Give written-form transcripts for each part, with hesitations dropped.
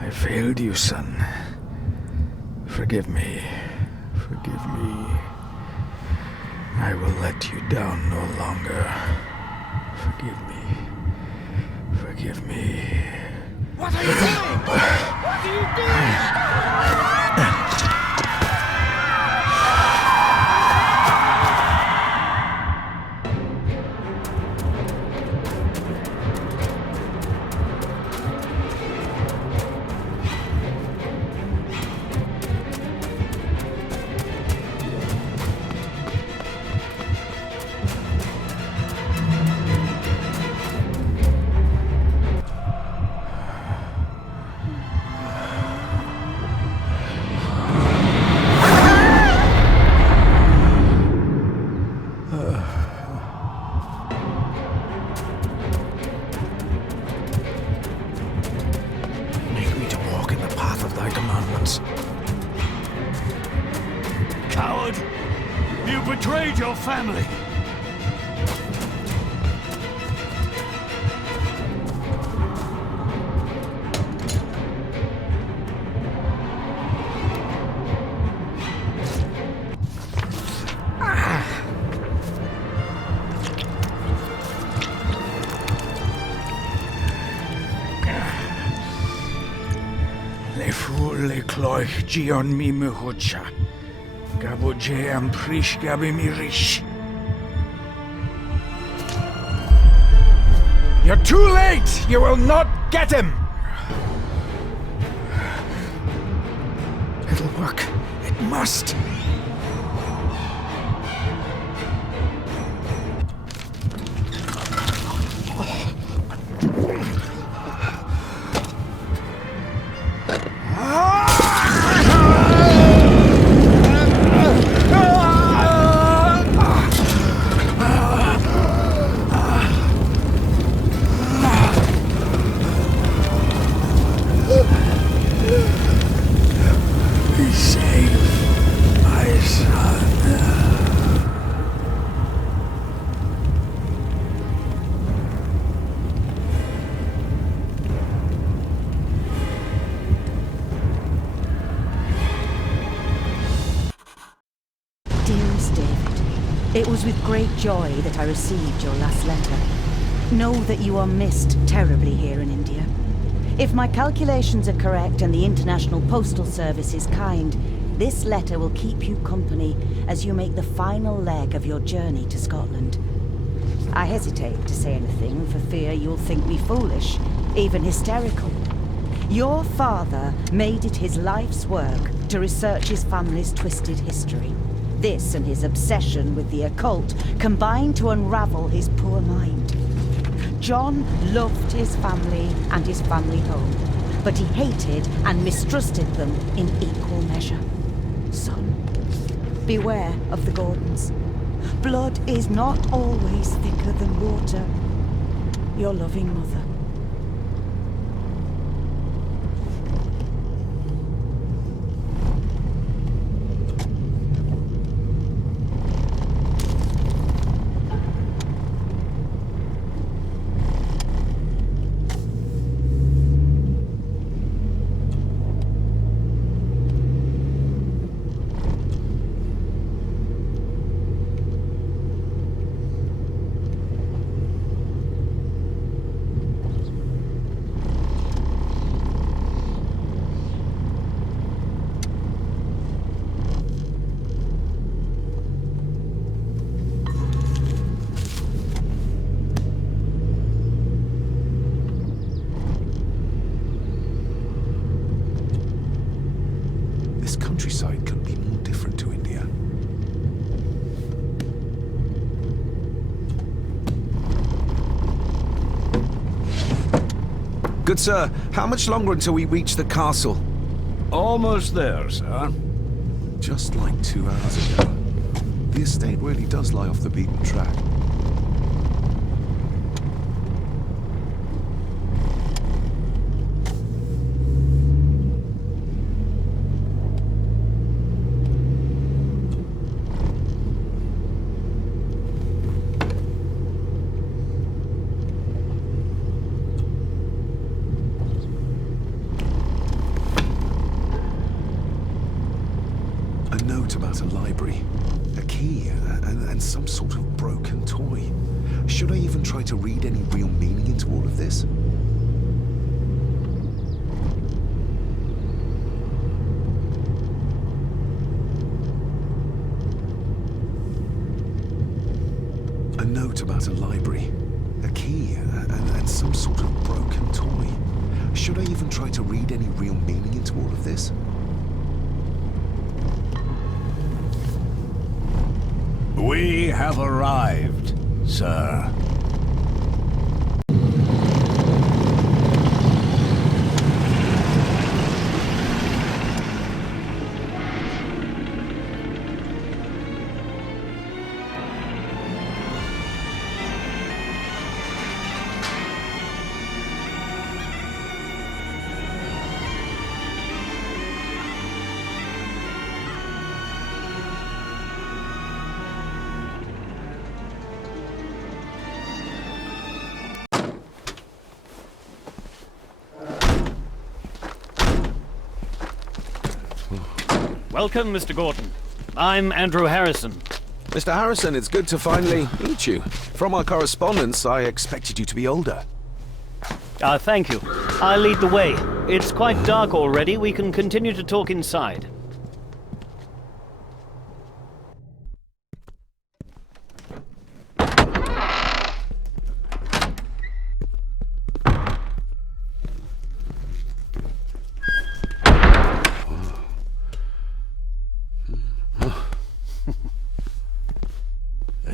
I failed you, son. Forgive me. Forgive me. I will let you down no longer. Forgive me. Forgive me. What are you doing? What are you doing? Make me to walk in the path of thy commandments. Coward! You betrayed your family! Le fur le cloich gion mi muhucha. Gabuje am prish gabi mi rish. You're too late! You will not get him! It'll work. It must. Be safe, my son. Dearest David, it was with great joy that I received your last letter. Know that you are missed terribly here in India. If my calculations are correct and the International Postal Service is kind, this letter will keep you company as you make the final leg of your journey to Scotland. I hesitate to say anything for fear you'll think me foolish, even hysterical. Your father made it his life's work to research his family's twisted history. This and his obsession with the occult combined to unravel his poor mind. John loved his family and his family home, but he hated and mistrusted them in equal measure. Son, beware of the Gordons. Blood is not always thicker than water. Your loving mother. This countryside couldn't be more different to India. Good sir, how much longer until we reach the castle? Almost there, sir. Just like 2 hours ago. The estate really does lie off the beaten track. library. A key and some sort of broken toy. Should I even try to read any real meaning into all of this? A note about a library. A key and some sort of broken toy. Should I even try to read any real meaning into all of this? We have arrived, sir. Welcome, Mr. Gordon. I'm Andrew Harrison. Mr. Harrison, it's good to finally meet you. From our correspondence, I expected you to be older. Thank you. I'll lead the way. It's quite dark already. We can continue to talk inside.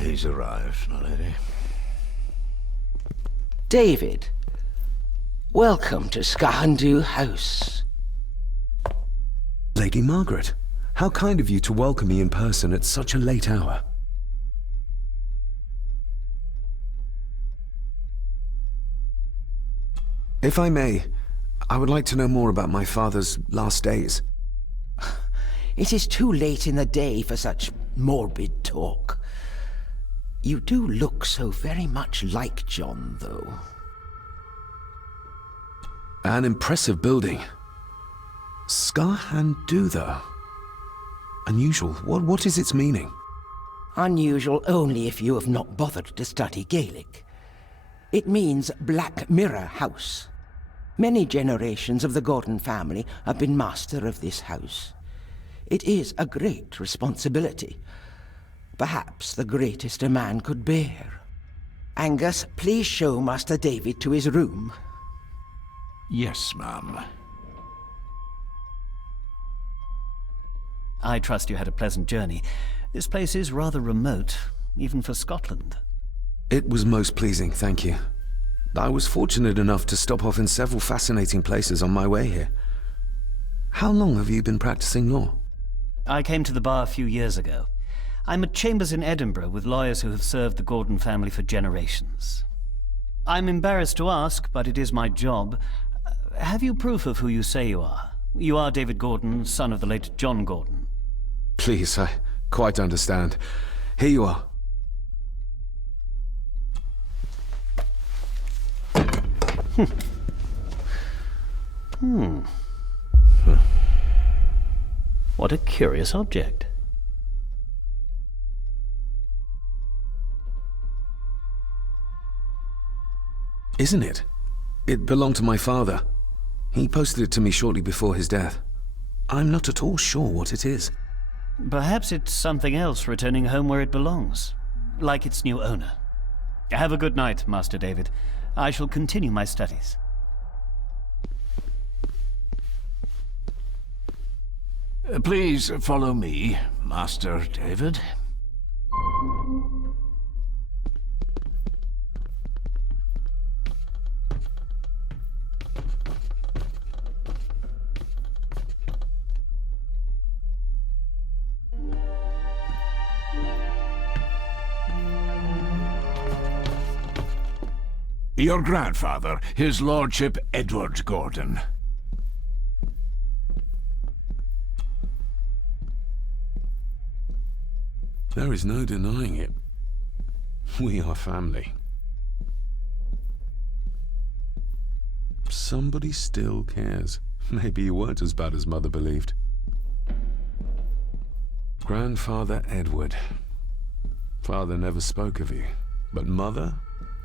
He's arrived, my lady. David, welcome to Skahandu House. Lady Margaret, how kind of you to welcome me in person at such a late hour. If I may, I would like to know more about my father's last days. It is too late in the day for such morbid talk. You do look so very much like John, though. An impressive building. Skahandu, though. Unusual. What is its meaning? Unusual only if you have not bothered to study Gaelic. It means Black Mirror House. Many generations of the Gordon family have been master of this house. It is a great responsibility. Perhaps the greatest a man could bear. Angus, please show Master David to his room. Yes, ma'am. I trust you had a pleasant journey. This place is rather remote, even for Scotland. It was most pleasing, thank you. I was fortunate enough to stop off in several fascinating places on my way here. How long have you been practicing law? I came to the bar a few years ago. I'm at chambers in Edinburgh with lawyers who have served the Gordon family for generations. I'm embarrassed to ask, but it is my job. Have you proof of who you say you are? You are David Gordon, son of the late John Gordon. Please, I quite understand. Here you are. What a curious object. Isn't it? It belonged to my father. He posted it to me shortly before his death. I'm not at all sure what it is. Perhaps it's something else returning home where it belongs, like its new owner. Have a good night, Master David. I shall continue my studies. Please follow me, Master David. Your grandfather, his lordship Edward Gordon. There is no denying it. We are family. Somebody still cares. Maybe you weren't as bad as Mother believed. Grandfather Edward. Father never spoke of you, but Mother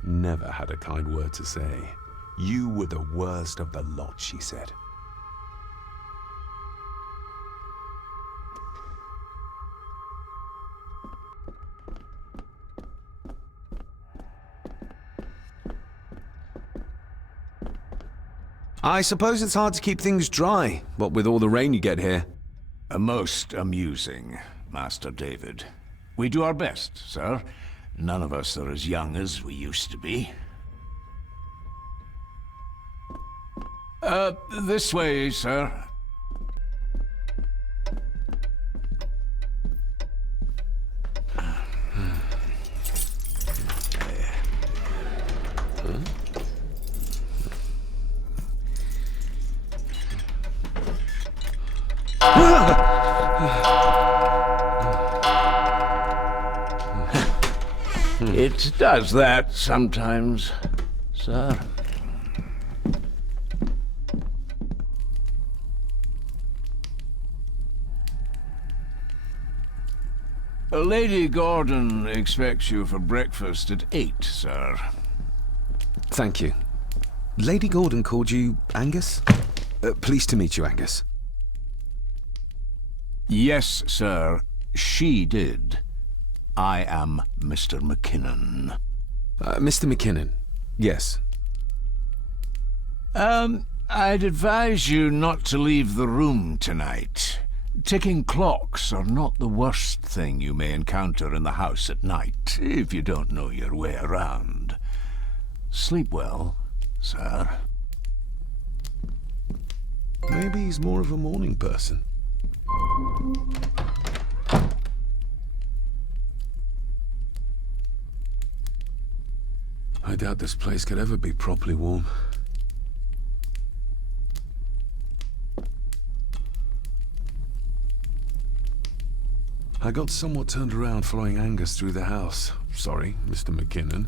never had a kind word to say. You were the worst of the lot, she said. I suppose it's hard to keep things dry, what with all the rain you get here. Most amusing, Master David. We do our best, sir. None of us are as young as we used to be. This way, sir. It does that sometimes, sir. Lady Gordon expects you for breakfast at 8, sir. Thank you. Lady Gordon called you Angus? Pleased to meet you, Angus. Yes, sir. She did. I am Mr. McKinnon. Mr. McKinnon, yes. I'd advise you not to leave the room tonight. Ticking clocks are not the worst thing you may encounter in the house at night, if you don't know your way around. Sleep well, sir. Maybe he's more of a morning person. I doubt this place could ever be properly warm. I got somewhat turned around following Angus through the house. Sorry, Mr. McKinnon,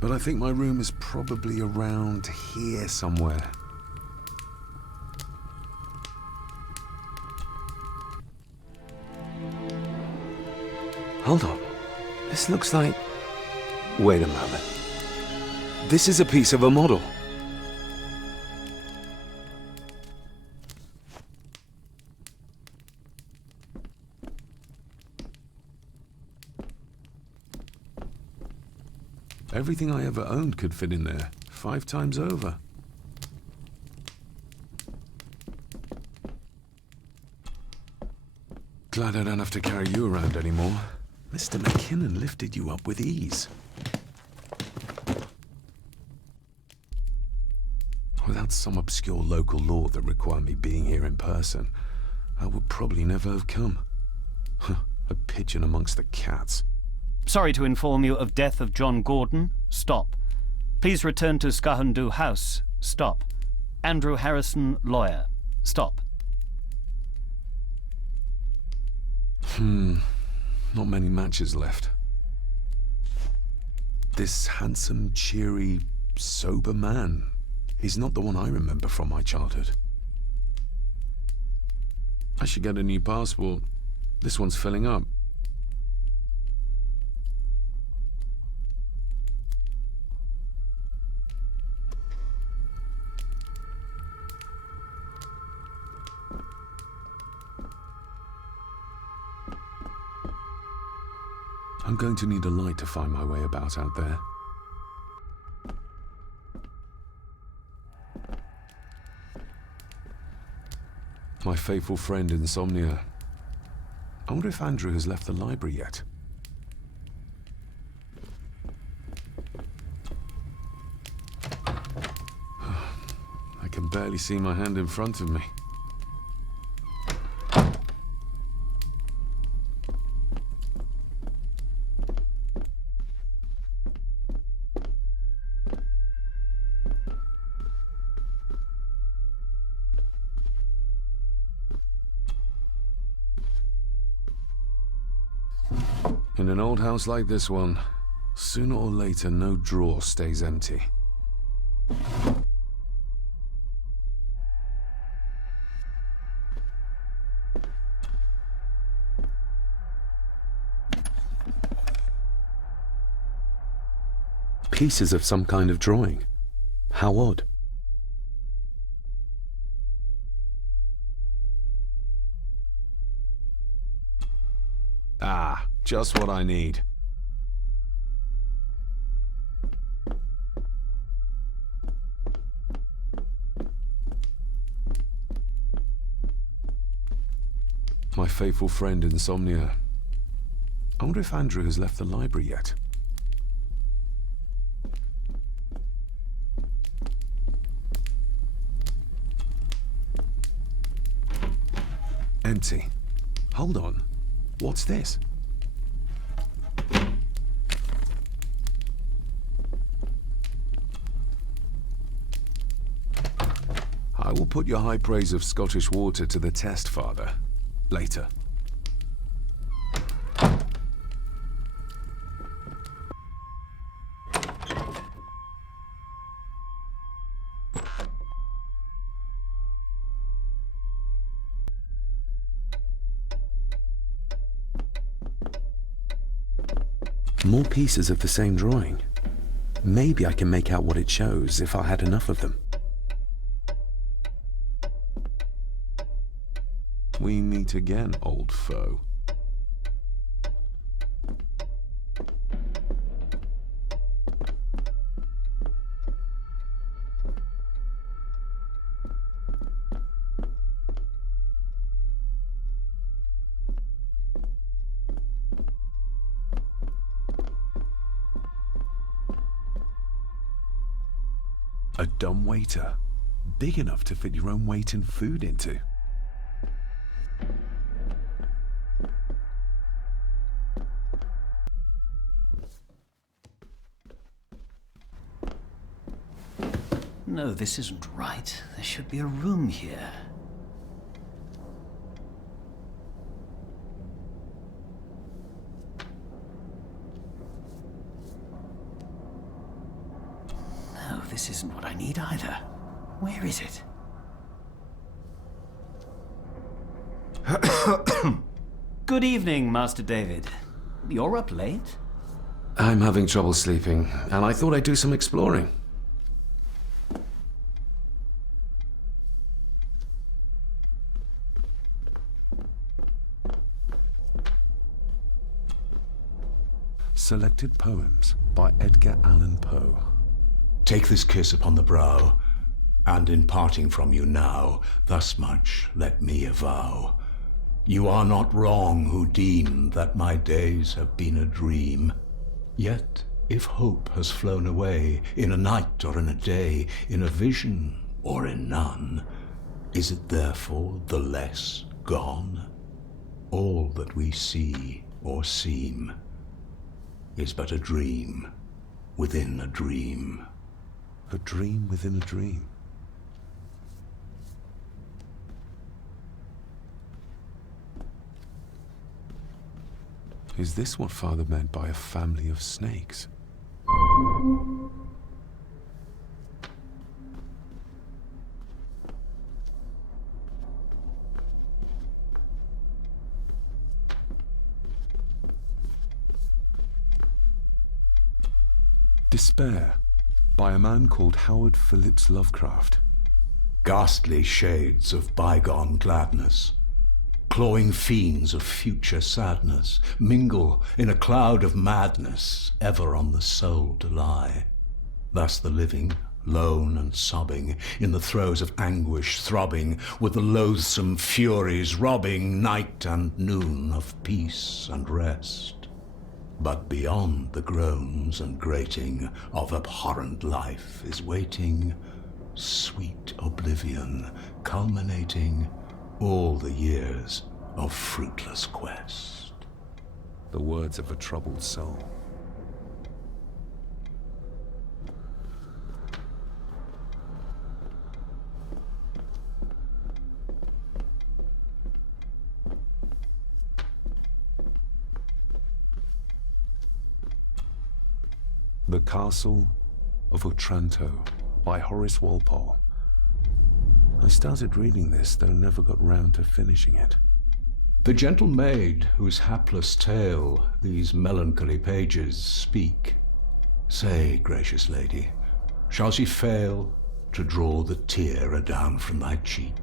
but I think my room is probably around here somewhere. Hold on. This looks like... Wait a moment. This is a piece of a model. Everything I ever owned could fit in there, 5 times over. Glad I don't have to carry you around anymore. Mr. McKinnon lifted you up with ease. Without some obscure local law that required me being here in person, I would probably never have come. A pigeon amongst the cats. Sorry to inform you of death of John Gordon. Stop. Please return to Skahundu House. Stop. Andrew Harrison, lawyer. Stop. Not many matches left. This handsome, cheery, sober man. He's not the one I remember from my childhood. I should get a new passport. This one's filling up. I'm going to need a light to find my way about out there. My faithful friend Insomnia. I wonder if Andrew has left the library yet. I can barely see my hand in front of me. In an old house like this one, sooner or later no drawer stays empty. Pieces of some kind of drawing. How odd. Ah, just what I need. My faithful friend Insomnia. I wonder if Andrew has left the library yet. Empty. Hold on. What's this? I will put your high praise of Scottish water to the test, Father. Later. More pieces of the same drawing. Maybe I can make out what it shows if I had enough of them. We meet again, old foe. A dumb waiter, big enough to fit your own weight and food into. No, this isn't right. There should be a room here. No, this isn't what I need either. Where is it? Good evening, Master David. You're up late? I'm having trouble sleeping, and I thought I'd do some exploring. Selected Poems by Edgar Allan Poe. Take this kiss upon the brow, and in parting from you now, thus much let me avow. You are not wrong who deem that my days have been a dream. Yet, if hope has flown away, in a night or in a day, in a vision or in none, is it therefore the less gone? All that we see or seem is but a dream within a dream. A dream within a dream. Is this what Father meant by a family of snakes? Despair, by a man called Howard Phillips Lovecraft. Ghastly shades of bygone gladness, clawing fiends of future sadness, mingle in a cloud of madness, ever on the soul to lie. Thus the living, lone and sobbing, in the throes of anguish throbbing, with the loathsome furies robbing night and noon of peace and rest. But beyond the groans and grating of abhorrent life is waiting sweet oblivion, culminating all the years of fruitless quest. The words of a troubled soul. The Castle of Otranto by Horace Walpole. I started reading this, though never got round to finishing it. The gentle maid whose hapless tale these melancholy pages speak Say, gracious lady, shall she fail to draw the tear adown from thy cheek?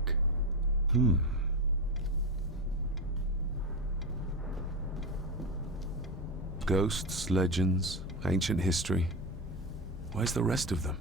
Ghosts, legends, ancient history. Where's the rest of them?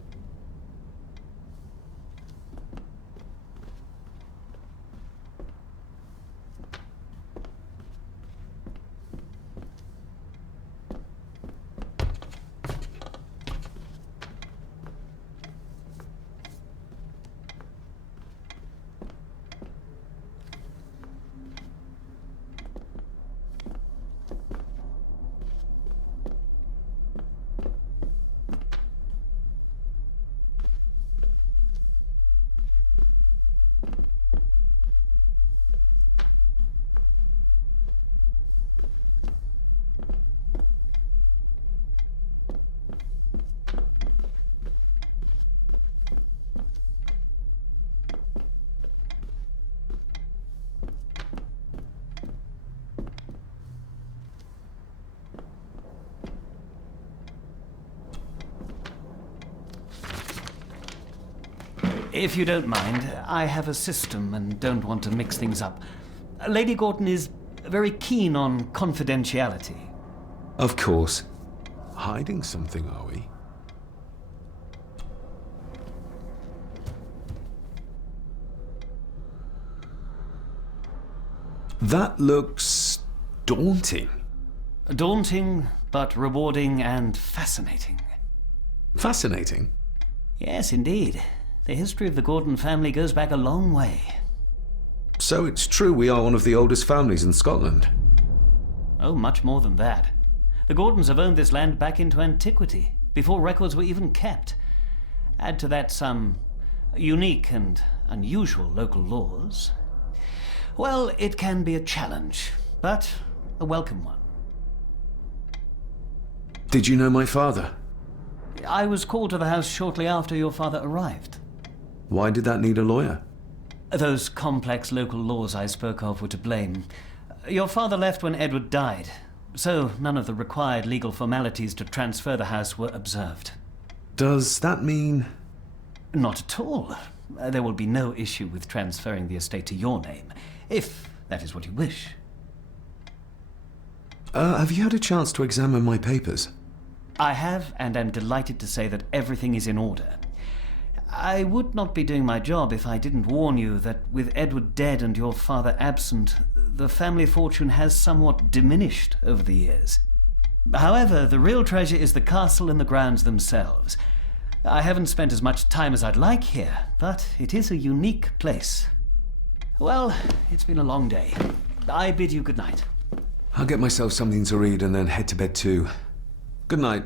If you don't mind, I have a system and don't want to mix things up. Lady Gordon is very keen on confidentiality. Of course. Hiding something, are we? That looks daunting. Daunting, but rewarding and fascinating. Fascinating? Yes, indeed. The history of the Gordon family goes back a long way. So it's true we are one of the oldest families in Scotland. Oh, much more than that. The Gordons have owned this land back into antiquity, before records were even kept. Add to that some unique and unusual local laws. Well, it can be a challenge, but a welcome one. Did you know my father? I was called to the house shortly after your father arrived. Why did that need a lawyer? Those complex local laws I spoke of were to blame. Your father left when Edward died, so none of the required legal formalities to transfer the house were observed. Does that mean... Not at all. There will be no issue with transferring the estate to your name, if that is what you wish. Have you had a chance to examine my papers? I have, and am delighted to say that everything is in order. I would not be doing my job if I didn't warn you that with Edward dead and your father absent, the family fortune has somewhat diminished over the years. However, the real treasure is the castle and the grounds themselves. I haven't spent as much time as I'd like here, but it is a unique place. Well, it's been a long day. I bid you good night. I'll get myself something to read and then head to bed too. Good night.